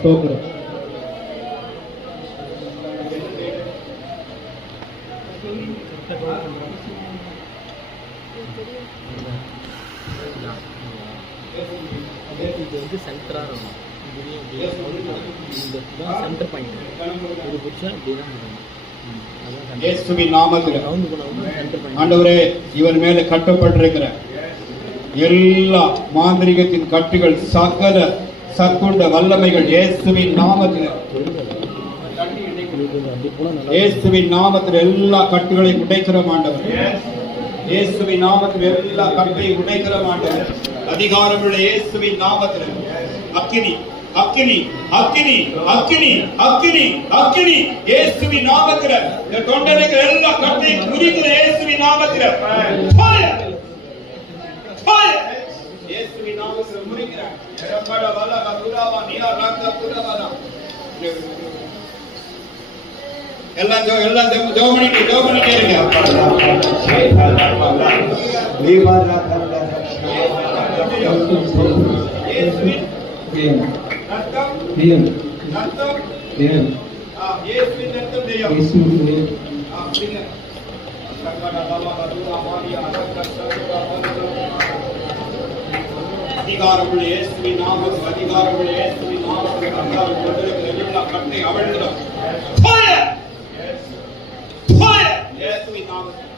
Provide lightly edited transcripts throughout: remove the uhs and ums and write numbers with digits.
ஸ்தோத்திரம். இது வந்து சென்டராக இருக்கும். சென்டர் பாயிண்ட் இது பிடிச்சா இப்படிதான் இயேசுவின் நாமத்தில் ஆண்டவரே, இவர் மேல கட்டப்பட்டிருக்கிற எல்லா மாந்திரிகத்தின் கட்டுகள், சகல சற்கொண்ட வல்லமைகள் இயேசுவின் நாமத்தில், இயேசுவின் நாமத்தில் எல்லா கட்டுகளையும் உடைக்கிறோம் ஆண்டவர். இயேசுவின் நாமத்தில் எல்லா கட்டையும் உடைக்கிறோம் ஆண்டவர். அதிகாரமுள்ள இயேசுவின் நாமத்தில் அக்கினி அக்கினி அக்கினி அக்கினி அக்கினி அக்கினி இயேசுவின் நாமத்தில் இந்த தொண்டனுக்கு எல்லா கட்டையும் முறிக்கிற இயேசுவின் நாமத்தில் இயேசுவின் நாமத்தில் முறிக்கிறார். ரப்பட வலக துராவா நியா ரக்க துராவா எல்லாம் ஜோமணிக்கு இருங்க. இயேசுவின் ரத்தம் ரத்தம் இயேசுவின் ரத்தம் தெய்வம் இயேசுவின் அப்படிங்க. ரப்பட வலக துராவா நியா ரக்க துராவா அதிகாரமுள்ள இயேசுவின் நாமத்தில், அதிகாரமுள்ள இயேசுவின் நாமத்தில் கர்த்தாவின் தொண்டனுக்கு எல்லா கட்டை அவிழ்கிறோம். இயேசுவின் நாமத்தில்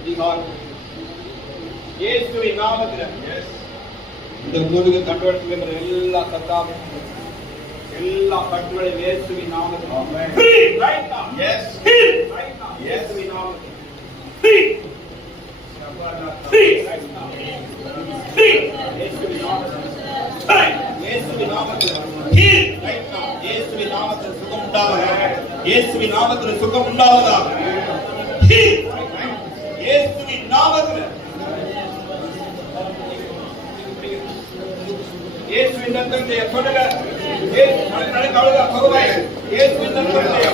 அதிகாரம் இயேசுவின் நாமத்தில் இந்த முழுக கட்டுவதற்கு எல்லா கர்த்தாவின் எல்லா கட்டுகளையும் இயேசுவின் நாமத்தில் இயேசுவின் நாமத்தில் சுகம் உண்டாவதாக. இயேசுவின் நாமத்தில் சுகம் உண்டாவதாக. இயேசுவின் நாமத்தில் இயேசுவின் ரத்தம் செய்ய சொல்லுங்க. இயேசுவின் ரத்தம் செய்ய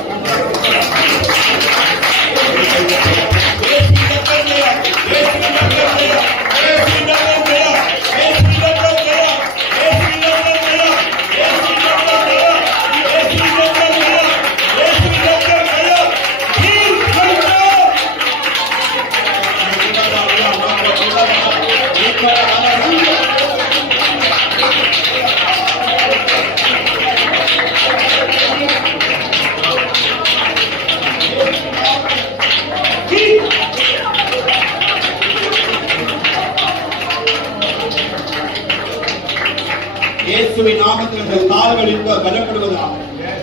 இயேசுவின் நாமத்தில் இந்த கால்கள் இன்ப பலப்படுவதாக.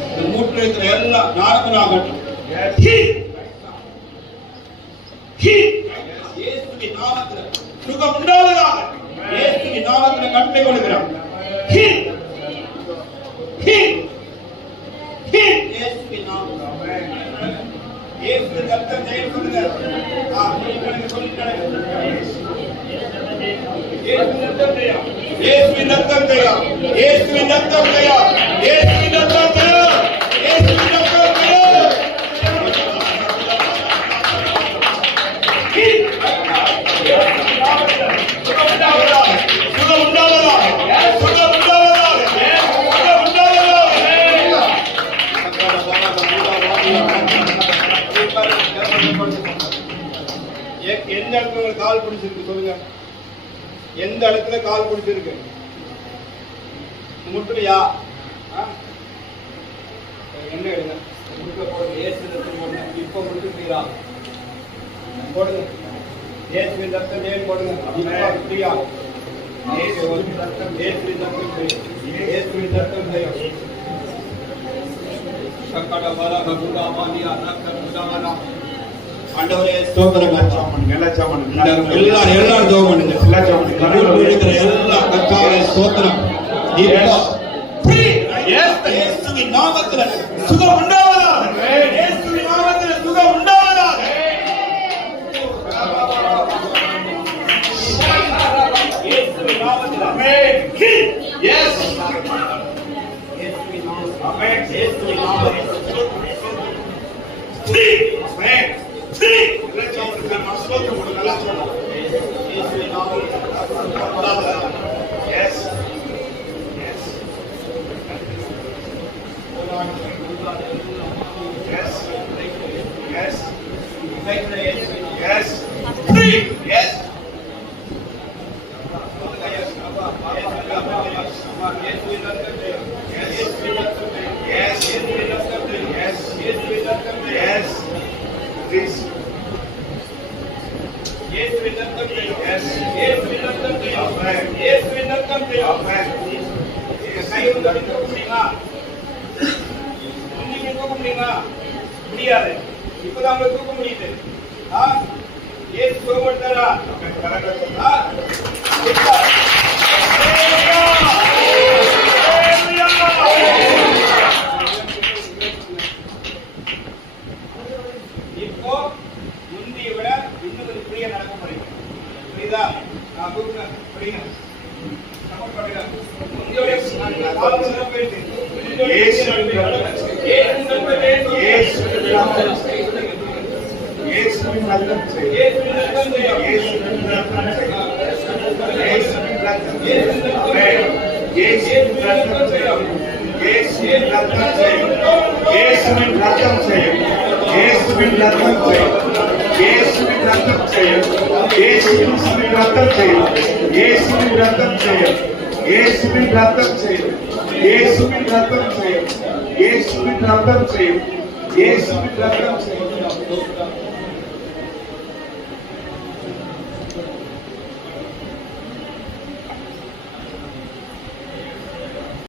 இந்த மூட்டில் இருக்கிற எல்லாம் நார்மலாகட்டும். இயேசுவின் நாமத்தில் சுகம் உண்டாவதாக. இயேசுவின் நாமத்தில் கட்டளை கொடுக்கிறோம். இயேசுவின் நாமத்தில் இயேசுவின் ரத்தம் செய்ய சொல்லுங்க. இயேசுவின் ரத்தம் செய்ய, இயேசுவின் ரத்தம் செய்ய, இயேசுவின் ரத்தம் செய்ய, இயேசுவின் ரத்தம் செய்ய. சுகம் உண்டாவதாக, சுகம் உண்டாவதாக, சுகம் உண்டாவதாக, சுகம் உண்டாவதாக. எந்த இடத்துல கால் பிடிச்சிருக்கு சொல்லுங்க. எந்த இடத்துல கால் பிடிச்சிருக்கு? முட்டுலையா? என்ன எடுங்க, முட்டுல போடுங்க. இயேசுவின் ரத்தம் போடுங்க. இப்ப முட்டுக்கிறீங்களா? போடுங்க. இயேசுவின் ரத்தம் ஏன் போடுங்க. அப்படியா? இயேசுவின் ரத்தம், இயேசுவின் ரத்தம் செய்யும், இயேசுவின் ரத்தம் செய்யும். சக்கட வர கபுடா மானியா ரத்தம் உதாவனா. ஆண்டவரே ஸ்தோத்திரம். எல்லாரும் ஜெபம் பண்ணுங்க. எல்லா கர்த்தாவே ஸ்தோத்திரம். இயேசுவின் நாமத்தில் சுகம் உண்டாவதாக. இயேசுவின் நாமத்தில் சுகம் உண்டாவதாக. இயேசுவின் நாமத்தில் ஆமென். எஸ் இயேசுவின் நாமத்தில் ஆமென். இயேசுவின் நாமத்தில் ஆமென். நல்லா சொல்லுங்க. நல்லா சொல்லுங்க. இயேசுவின் நாமத்தில் இயேசுவின் ரத்தம் ஜெயம். இயேசுவின் ரத்தம் ஜெயம். இயேசுவின் ரத்தம் ஜெயம். இயேசுவின் ரத்தம் ஜெயம். இயேசுவின் ரத்தம் ஜெயம். இயேசுவின் ரத்தம் ஜெயம். இயேசுவின் ரத்தம் ஜெயம். கை வந்து தூக்க முடியுமா? நீங்க தூக்க முடியுமா? முடியாது. இப்பதான் அவங்க தூக்க முடியுது. இயேசு சுகப்படுத்தாரா? இப்போ முந்தைய விட இன்னும் கொஞ்சம் ஃப்ரீயா நடக்க போறீங்க. புரியுதா? நான் கூப்பிடுறேன். புரியுங்க. சப்போர்ட் பண்ணுங்க. முந்தையோட நான் காலத்துல போயிட்டு இயேசுவின் ரத்தம் இயேசுவின் ரத்தம் இயேசுவின் ரத்தம் இயேசுவின் ரத்தம் இயேசுவின் ரத்தம் இயேசுவின் ரத்தம் இயேசுவின் ரத்தம் இயேசுவின் ரத்தம் இயேசுவின் ரத்தம் இயேசுவின் ரத்தம் இயேசுவின் ரத்தம் இயேசுவின் ரத்தம் இயேசுவின் ரத்தம் இயேசுவின் ரத்தம் இயேசுவின் ரத்தம் இயேசுவின் ரத்தம் இயேசுவின் ரத்தம்